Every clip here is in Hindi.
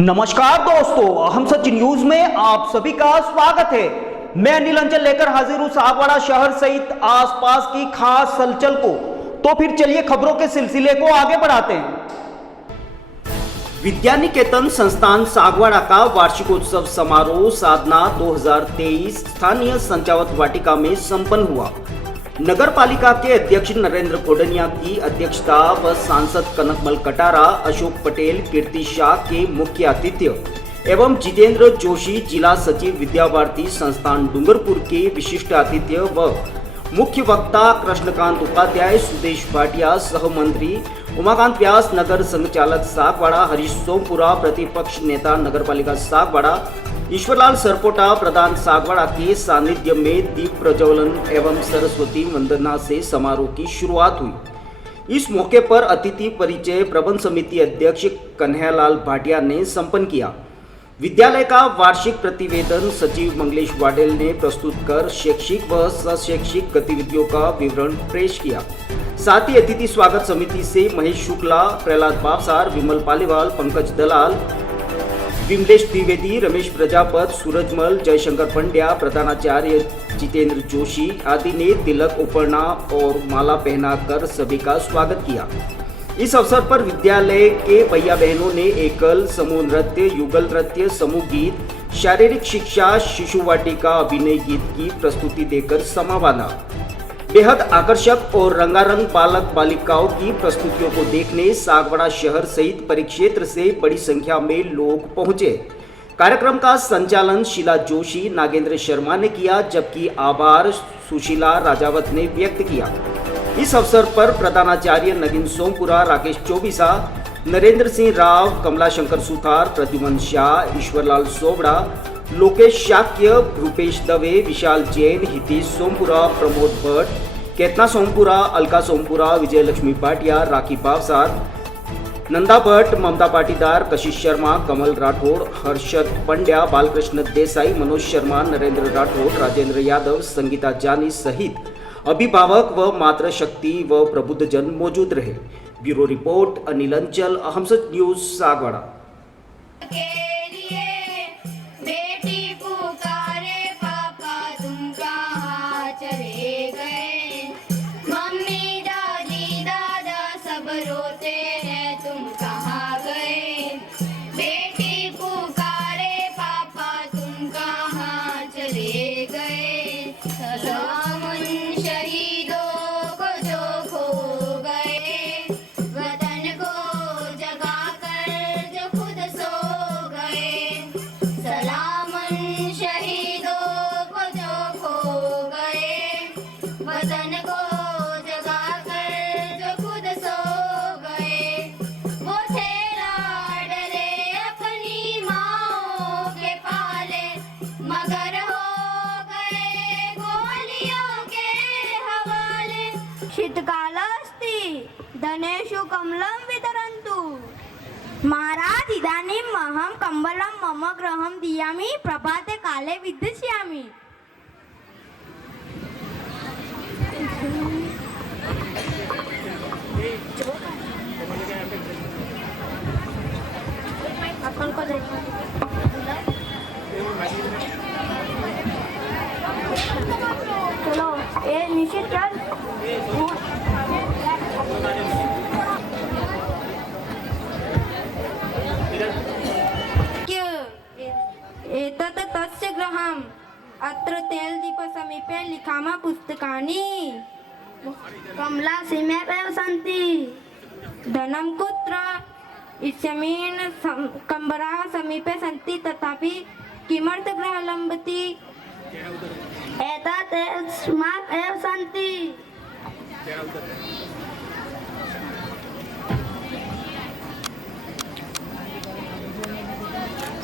नमस्कार दोस्तों, हम सच न्यूज में आप सभी का स्वागत है। मैं अनिल अंचल लेकर हाजिर हूं सागवाड़ा शहर सहित आसपास की खास हलचल को। तो फिर चलिए खबरों के सिलसिले को आगे बढ़ाते हैं। विद्यानिकेतन संस्थान सागवाड़ा का वार्षिकोत्सव समारोह साधना 2023 स्थानीय संचावत वाटिका में संपन्न हुआ। नगर पालिका के अध्यक्ष नरेंद्र कोडनिया की अध्यक्षता व सांसद कनकमल कटारा, अशोक पटेल, कीर्ति शाह के मुख्य आतिथ्य एवं जितेंद्र जोशी, जिला सचिव विद्या भारती संस्थान डूंगरपुर के विशिष्ट आतिथ्य व मुख्य वक्ता कृष्णकांत उपाध्याय, सुदेश भाटिया, सह मंत्री उमाकांत व्यास, नगर संचालक सागवाड़ा हरीश सोमपुरा, प्रतिपक्ष नेता नगर पालिका सागवाड़ा ईश्वरलाल सरपोटा प्रधान सागवाड़ा के सानिध्य में दीप प्रज्वलन एवं सरस्वती वंदना से समारोह की शुरुआत हुई। इस मौके पर अतिथि परिचय प्रबंध समिति अध्यक्ष कन्हैयालाल भाटिया ने संपन्न किया। विद्यालय का वार्षिक प्रतिवेदन सचिव मंगलेश वाडेल ने प्रस्तुत कर शैक्षिक व शैक्षिक गतिविधियों का विवरण पेश किया। साथ ही अतिथि स्वागत समिति से महेश शुक्ला, प्रहलाद बाबसार, विमल पालीवाल, पंकज दलाल, विमलेश द्विवेदी, रमेश प्रजापत, सूरजमल, जयशंकर पंड्या, प्रधानाचार्य जितेंद्र जोशी आदि ने तिलक उपरना और माला पहनाकर सभी का स्वागत किया। इस अवसर पर विद्यालय के भैया बहनों ने एकल, समूह नृत्य, युगल नृत्य, समूह गीत, शारीरिक शिक्षा, शिशु वाटिका, अभिनय गीत की प्रस्तुति देकर समा बांधा। बेहद आकर्षक और रंगारंग बालक बालिकाओं की प्रस्तुतियों को देखने सागवाड़ा शहर सहित परिक्षेत्र से बड़ी संख्या में लोग पहुंचे। कार्यक्रम का संचालन शीला जोशी, नागेंद्र शर्मा ने किया, जबकि आभार सुशीला राजावत ने व्यक्त किया। इस अवसर पर प्रधानाचार्य नगीन सोमपुरा, राकेश चौबीसा, नरेंद्र सिंह राव, कमला शंकर सुथार, प्रद्युमन शाह, ईश्वरलाल सोबड़ा, लोकेश शाक्य, रूपेश दवे, विशाल जैन, हितेश सोमपुरा, प्रमोद भट्ट, केतना सोमपुरा, अलका सोमपुरा, विजयलक्ष्मी भाटिया, राखी बावसार, नंदा भट्ट, ममता पाटीदार, कशिश शर्मा, कमल राठौड़, हर्षद पंड्या, बालकृष्ण देसाई, मनोज शर्मा, नरेंद्र राठौड़, राजेंद्र यादव, संगीता जानी सहित अभिभावक व मातृशक्ति व प्रबुद्धजन मौजूद रहे। ब्यूरो रिपोर्ट अनिल अंचल, हम सच न्यूज सागवाड़ा। शीतकालस्ति धनेषु कमलं वितरन्तु। महाराज इदानीम् अहं कम्बलं मम गृहं दीयामि, प्रभाते काले विद्यस्यामि। चलो ये नीचे चल। एतत् तस्य गृहम्, अत्र तेलदीपसमीपे लिखामः पुस्तकानि। कमला समीपे सन्ति। धनं कुत्र? इत्यस्मिन् कम्बराः समीपे सन्ति, तथापि किमर्थं गृहं लम्बति? एतत् तस्मात् एव सन्ति।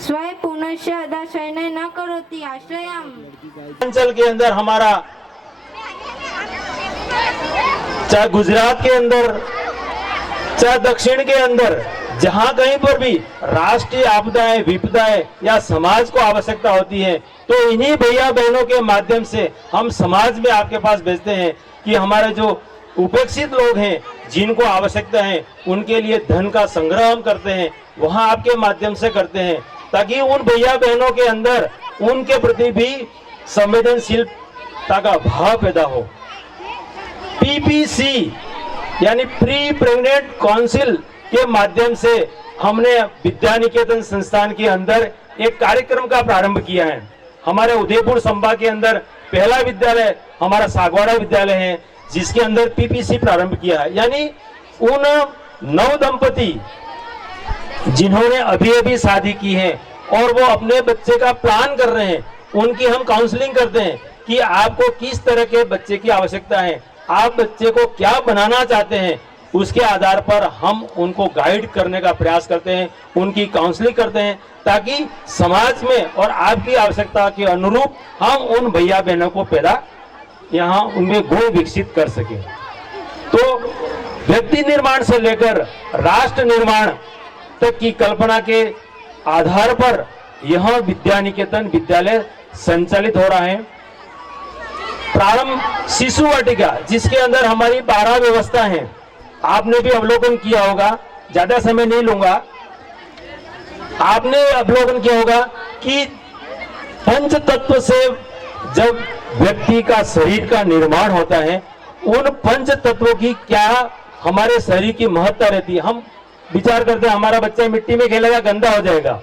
स्वयं पुनश्च अदाशयन न करोति आश्रयम्। अंचल के अंदर हमारा, चाहे गुजरात के अंदर, चाहे दक्षिण के अंदर, जहां कहीं पर भी राष्ट्रीय आपदाएं, विपदाएं या समाज को आवश्यकता होती है, तो इन्हीं भैया बहनों के माध्यम से हम समाज में आपके पास भेजते हैं कि हमारे जो उपेक्षित लोग हैं, जिनको आवश्यकता है, उनके लिए धन का संग्रह हम करते हैं। वहां आपके माध्यम से करते हैं, ताकि उन भैया बहनों के अंदर उनके प्रति भी संवेदनशीलता का भाव पैदा हो। पीपीसी यानी प्री प्रेग्नेंट काउंसिल के माध्यम से हमने विद्या निकेतन संस्थान के अंदर एक कार्यक्रम का प्रारंभ किया है। हमारे उदयपुर संभाग के अंदर पहला विद्यालय हमारा सागवाड़ा विद्यालय है, जिसके अंदर पीपीसी प्रारंभ किया है। यानी उन नव दंपति जिन्होंने अभी अभी शादी की है और वो अपने बच्चे का प्लान कर रहे हैं, उनकी हम काउंसलिंग करते हैं कि आपको किस तरह के बच्चे की आवश्यकता है, आप बच्चे को क्या बनाना चाहते हैं। उसके आधार पर हम उनको गाइड करने का प्रयास करते हैं, उनकी काउंसलिंग करते हैं, ताकि समाज में और आपकी आवश्यकता के अनुरूप हम उन भैया बहनों को पैदा यहाँ उनमें गुण विकसित कर सके। तो व्यक्ति निर्माण से लेकर राष्ट्र निर्माण तक की कल्पना के आधार पर यह विद्या निकेतन विद्यालय संचालित हो रहा है। प्रारंभ शिशु वाटिका, जिसके अंदर हमारी 12 व्यवस्था है, आपने भी अवलोकन किया होगा, ज्यादा समय नहीं लूंगा। आपने अवलोकन किया होगा कि पंच तत्व से जब व्यक्ति का शरीर का निर्माण होता है, उन पंच तत्वों की क्या हमारे शरीर की महत्ता रहती है। हम विचार करते हैं हमारा बच्चा मिट्टी में खेलेगा, गंदा हो जाएगा,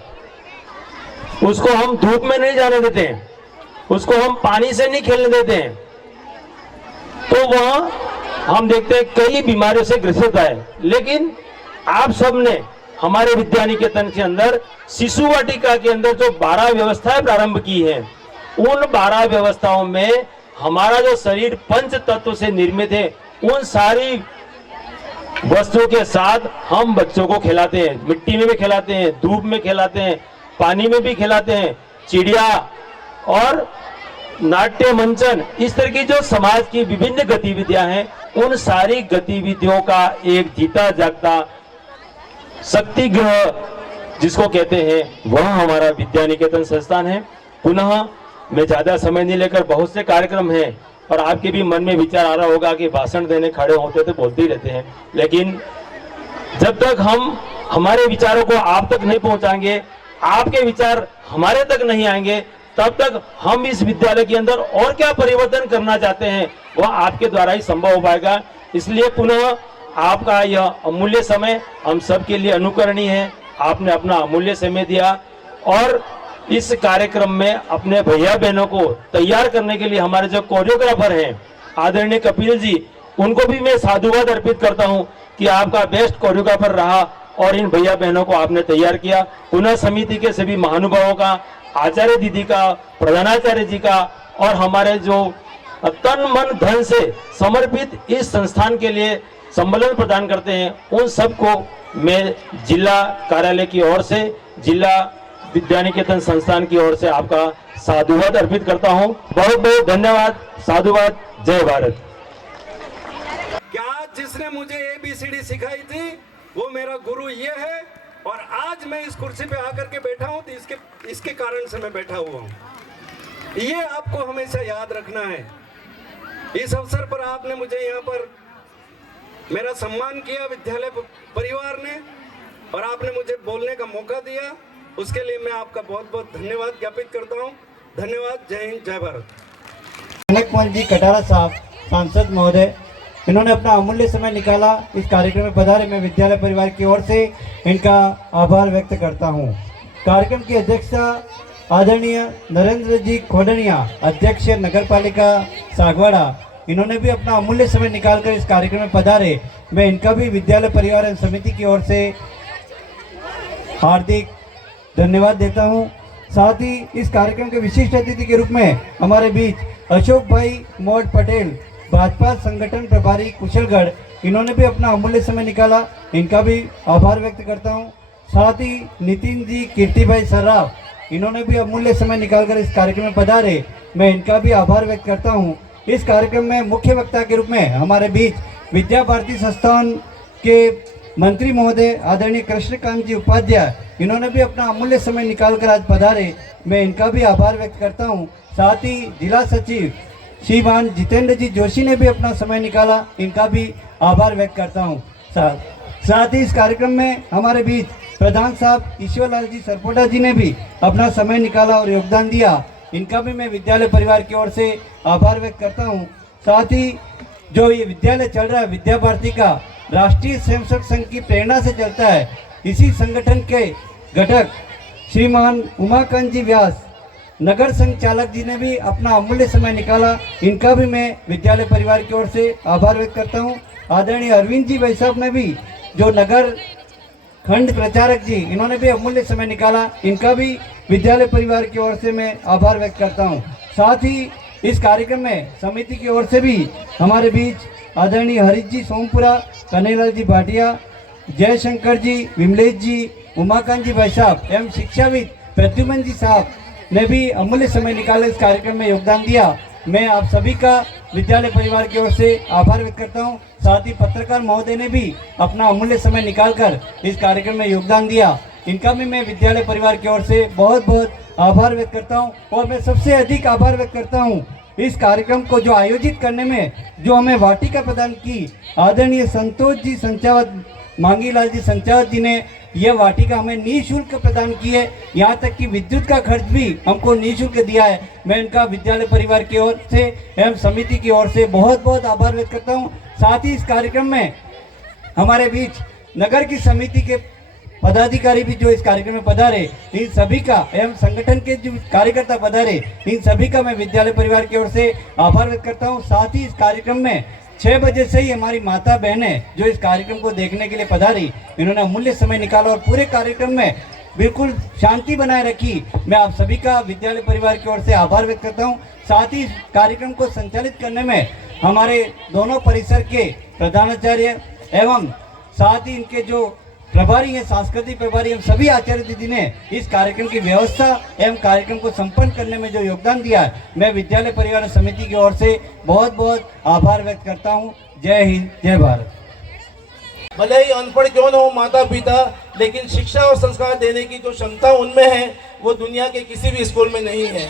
उसको हम धूप में नहीं जाने देते हैं, उसको हम पानी से नहीं खेलने देते हैं, तो वह हम देखते हैं कई बीमारियों से ग्रसित है। लेकिन आप सबने हमारे विद्या निकेतन के अंदर शिशु वाटिका के अंदर जो 12 व्यवस्थाएं प्रारंभ की है, उन 12 व्यवस्थाओं में हमारा जो शरीर पंच तत्व से निर्मित है, उन सारी वस्तुओं के साथ हम बच्चों को खिलाते हैं। मिट्टी में भी खिलाते हैं, धूप में खिलाते हैं, पानी में भी खिलाते हैं, चिड़िया और नाट्य मंचन, इस तरह की जो समाज की विभिन्न गतिविधियां हैं, उन सारी गतिविधियों का एक जीता जागता शक्ति ग्रह जिसको कहते हैं, वह हमारा विद्या निकेतन संस्थान है। पुनः मैं ज्यादा समय नहीं लेकर, बहुत से कार्यक्रम हैं और आपके भी मन में विचार आ रहा होगा कि भाषण देने खड़े होते तो बोलते ही रहते हैं, लेकिन जब तक हम हमारे विचारों को आप तक नहीं पहुंचाएंगे, आपके विचार हमारे तक नहीं आएंगे, तब तक हम इस विद्यालय के अंदर और क्या परिवर्तन करना चाहते हैं वह आपके द्वारा ही संभव हो पाएगा। इसलिए पुनः आपका यह अमूल्य समय हम सबके लिए अनुकरणीय है। आपने अपना अमूल्य समय दिया और इस कार्यक्रम में अपने भैया बहनों को तैयार करने के लिए हमारे जो कोरियोग्राफर हैं आदरणीय कपिल जी, उनको भी मैं साधुवाद अर्पित करता हूं कि आपका बेस्ट कोरियोग्राफर रहा और इन भैया बहनों को आपने तैयार किया। पुनः समिति के सभी महानुभावों का, आचार्य दीदी का, प्रधानाचार्य जी का और हमारे जो तन मन धन से समर्पित इस संस्थान के लिए सम्मेलन प्रदान करते हैं, उन सबको मैं जिला कार्यालय की ओर से, जिला विद्या निकेतन संस्थान की ओर से आपका साधुवाद अर्पित करता हूं। बहुत बहुत धन्यवाद, साधुवाद, जय भारत। क्या जिसने मुझे ABCD सिखाई थी वो मेरा गुरु ये है, और आज मैं इस कुर्सी पे आकर के बैठा हूं तो इसके कारण से मैं बैठा हुआ हूं। ये आपको हमेशा याद रखना है। इस अवसर पर आपने मुझे यहाँ पर मेरा सम्मान किया विद्यालय परिवार ने, और आपने मुझे बोलने का मौका दिया, उसके लिए मैं आपका बहुत बहुत धन्यवाद ज्ञापित करता हूँ। धन्यवाद, जय हिंद, जय भारत। कनकमल जी कटारा साहब, सांसद महोदय, इन्होंने अपना अमूल्य समय निकाला इस कार्यक्रम में पधारे। मैं विद्यालय परिवार की ओर से इनका आभार व्यक्त करता हूँ। कार्यक्रम की अध्यक्षता आदरणीय नरेंद्र जी खोडनिया, अध्यक्ष नगर पालिका सागवाड़ा, इन्होंने भी अपना अमूल्य समय निकालकर इस कार्यक्रम में पधारे। मैं इनका भी विद्यालय परिवार एवं समिति की ओर से हार्दिक धन्यवाद देता हूं। साथ ही इस कार्यक्रम के विशिष्ट अतिथि के रूप में हमारे बीच अशोक भाई मोड पटेल, भाजपा संगठन प्रभारी कुशलगढ़, इन्होंने भी अपना अमूल्य समय निकाला, इनका भी आभार व्यक्त करता हूं। साथ ही नितिन जी कीर्ति भाई सर्राफ, इन्होंने भी अमूल्य समय निकालकर इस कार्यक्रम में पधारे, मैं इनका भी आभार व्यक्त करता हूं। इस कार्यक्रम में मुख्य वक्ता के रूप में हमारे बीच विद्या भारती संस्थान के मंत्री महोदय आदरणीय कृष्णकांत जी उपाध्याय, इन्होंने भी अपना अमूल्य समय निकालकर आज पधारे, मैं इनका भी आभार व्यक्त करता हूं। साथ ही जिला सचिव श्रीमान जितेंद्र जी जोशी ने भी अपना समय निकाला, इनका भी आभार व्यक्त करता हूं। साथ ही इस कार्यक्रम में हमारे बीच प्रधान साहब ईश्वरलाल जी सरपोटा जी ने भी अपना समय निकाला और योगदान दिया। इनका भी मैं विद्यालय परिवार की ओर से आभार व्यक्त करता हूँ। साथ ही जो ये विद्यालय चल रहा है विद्या भारती का, राष्ट्रीय स्वयंसेवक संघ की प्रेरणा से चलता है। इसी संगठन के घटक श्रीमान उमाकांत जी व्यास नगर संघ चालक जी ने भी अपना अमूल्य समय निकाला। इनका भी मैं विद्यालय परिवार की ओर से आभार व्यक्त करता हूँ। आदरणीय अरविंद जी भाई साहब ने भी जो नगर खंड प्रचारक जी, इन्होंने भी अमूल्य समय निकाला। इनका भी विद्यालय परिवार की ओर से मैं आभार व्यक्त करता हूँ। साथ ही इस कार्यक्रम में समिति की ओर से भी हमारे बीच आदरणीय हरीश जी सोमपुरा, कन्हैयालाल जी भाटिया, जयशंकर जी, विमलेश जी, उमाकांत जी भाई साहब एवं शिक्षाविद प्रद्युमन जी साहब ने भी अमूल्य समय निकाले इस कार्यक्रम में योगदान दिया। मैं आप सभी का विद्यालय परिवार की ओर से आभार व्यक्त करता हूं। साथ ही पत्रकार महोदय ने भी अपना अमूल्य समय निकालकर इस कार्यक्रम में योगदान दिया। इनका भी मैं विद्यालय परिवार की ओर से बहुत बहुत आभार व्यक्त करता हूं। और मैं सबसे अधिक आभार व्यक्त करता हूं इस कार्यक्रम को जो आयोजित करने में जो हमें वाटिका प्रदान की आदरणीय संतोष जी संचावत, मांगीलाल जी संचावत जी ने यह वाटिका हमें निःशुल्क प्रदान की है। यहाँ तक कि विद्युत का खर्च भी हमको निःशुल्क दिया है। मैं इनका विद्यालय परिवार की ओर से एवं समिति की ओर से बहुत बहुत आभार व्यक्त करता हूँ। साथ ही इस कार्यक्रम में हमारे बीच नगर की समिति के पदाधिकारी भी जो इस कार्यक्रम में पधारे, इन सभी का एवं संगठन के जो कार्यकर्ता पधारे, इन सभी का मैं विद्यालय परिवार की ओर से आभार व्यक्त करता हूँ। साथ ही इस कार्यक्रम में 6 बजे से ही हमारी माता बहनें जो इस कार्यक्रम को देखने के लिए पधारी, इन्होंने अमूल्य समय निकाला और पूरे कार्यक्रम में बिल्कुल शांति बनाए रखी। मैं आप सभी का विद्यालय परिवार की ओर से आभार व्यक्त करता हूं। साथ ही इस कार्यक्रम को संचालित करने में हमारे दोनों परिसर के प्रधानाचार्य एवं साथ ही इनके जो प्रभारी हैं, सांस्कृतिक प्रभारी एवं सभी आचार्य दीदी ने इस कार्यक्रम की व्यवस्था एवं कार्यक्रम को संपन्न करने में जो योगदान दिया है, मैं विद्यालय परिवार समिति की ओर से बहुत बहुत आभार व्यक्त करता हूं। जय हिंद, जय भारत। भले ही अनपढ़ क्यों न हो माता पिता, लेकिन शिक्षा और संस्कार देने की जो क्षमता उनमें है वो दुनिया के किसी भी स्कूल में नहीं है।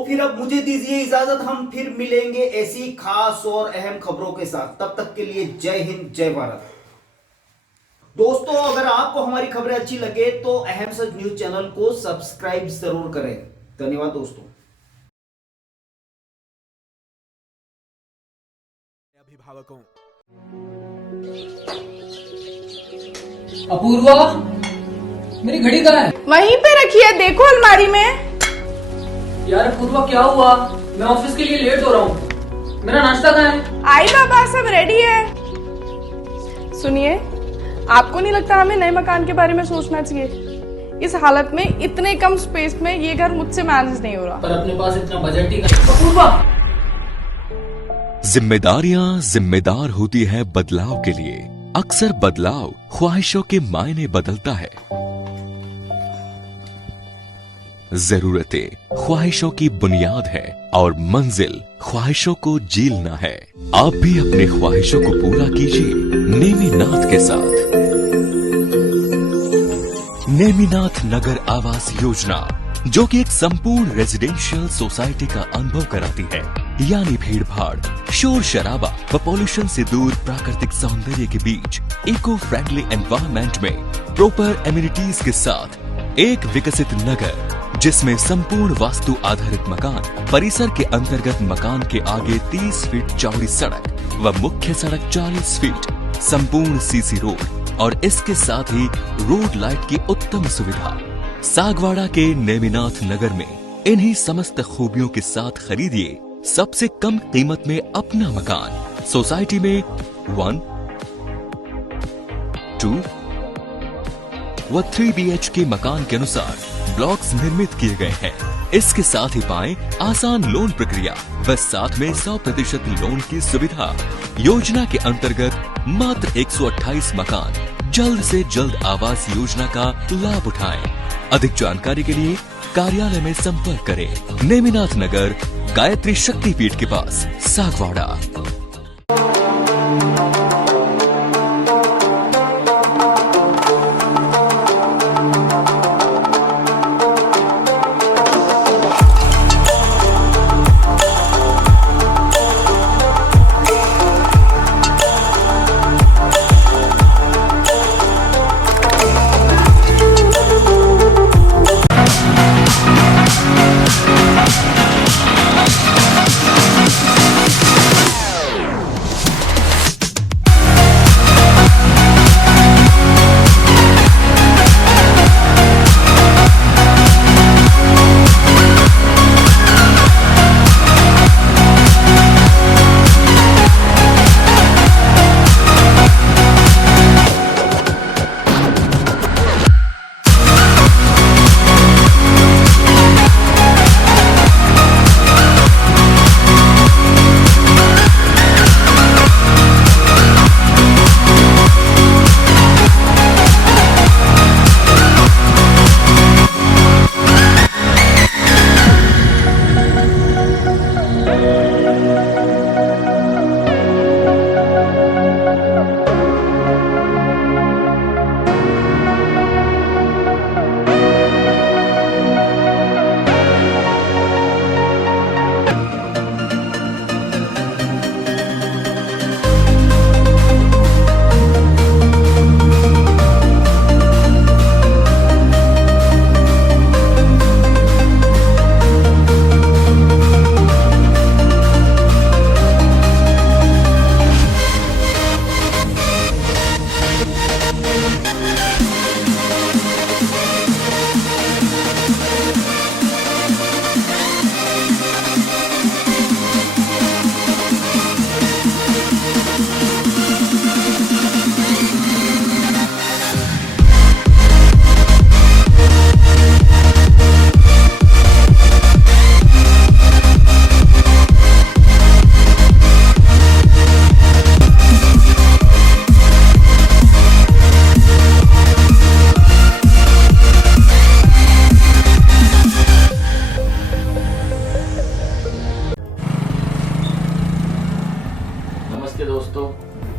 तो फिर अब मुझे दीजिए इजाजत, हम फिर मिलेंगे ऐसी खास और अहम खबरों के साथ। तब तक के लिए जय हिंद, जय भारत। दोस्तों, अगर आपको हमारी खबरें अच्छी लगे तो अहम सच न्यूज चैनल को सब्सक्राइब जरूर करें। धन्यवाद दोस्तों। अभिभावकों, अपूर्वा, मेरी घड़ी कहाँ है? वहीं पे रखी है, देखो अलमारी में। यार अपूर्वा, क्या हुआ? मैं ऑफिस के लिए लेट हो रहा हूँ। मेरा नाश्ता कहाँ है? आई बाबा, सब रेडी है। सुनिए, आपको नहीं लगता हमें नए मकान के बारे में सोचना चाहिए? इस हालत में इतने कम स्पेस में ये घर मुझसे मैनेज नहीं हो रहा। पर अपने पास इतना बजट ही नहीं। अपूर्वा, जिम्मेदारियां जिम्मेदार होती है बदलाव के लिए। अक्सर बदलाव ख्वाहिशों के मायने बदलता है। जरूरतें ख्वाहिशों की बुनियाद है और मंजिल ख्वाहिशों को जीलना है। आप भी अपने ख्वाहिशों को पूरा कीजिए नेमिनाथ के साथ। नेमिनाथ नगर आवास योजना, जो कि एक संपूर्ण रेजिडेंशियल सोसाइटी का अनुभव कराती है, यानी भीड़ भाड़, शोर शराबा व पॉल्यूशन से दूर प्राकृतिक सौंदर्य के बीच इको फ्रेंडली एनवायरनमेंट में प्रॉपर एमिनिटीज के साथ एक विकसित नगर, जिसमें संपूर्ण वास्तु आधारित मकान, परिसर के अंतर्गत मकान के आगे 30 फीट चौड़ी सड़क व मुख्य सड़क 40 फीट, संपूर्ण सीसी रोड और इसके साथ ही रोड लाइट की उत्तम सुविधा। सागवाड़ा के नेमिनाथ नगर में इन्हीं समस्त खूबियों के साथ खरीदिए सबसे कम कीमत में अपना मकान। सोसाइटी में 1, 2 व 3 BHK मकान के अनुसार ब्लॉक्स निर्मित किए गए हैं। इसके साथ ही पाएं आसान लोन प्रक्रिया व साथ में 100% लोन की सुविधा। योजना के अंतर्गत मात्र 128 मकान जल्द से जल्द आवास योजना का लाभ उठाएं। अधिक जानकारी के लिए कार्यालय में संपर्क करें। नेमिनाथ नगर, गायत्री शक्तिपीठ के पास, सागवाड़ा।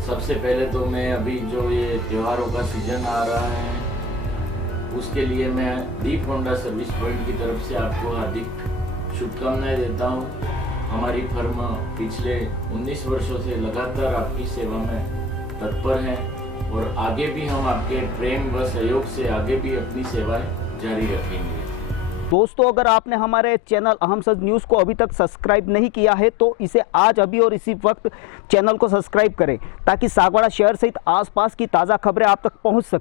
सबसे पहले तो मैं अभी जो ये त्योहारों का सीजन आ रहा है उसके लिए मैं दीप होंडा सर्विस पॉइंट की तरफ से आपको हार्दिक शुभकामनाएं देता हूँ। हमारी फर्म पिछले 19 वर्षों से लगातार आपकी सेवा में तत्पर है और आगे भी हम आपके प्रेम व सहयोग से आगे भी अपनी सेवाएं जारी रखेंगे। दोस्तों, अगर आपने हमारे चैनल अहम सच न्यूज़ को अभी तक सब्सक्राइब नहीं किया है तो इसे आज अभी और इसी वक्त चैनल को सब्सक्राइब करें ताकि सागवाड़ा शहर सहित आसपास की ताज़ा खबरें आप तक पहुंच सके।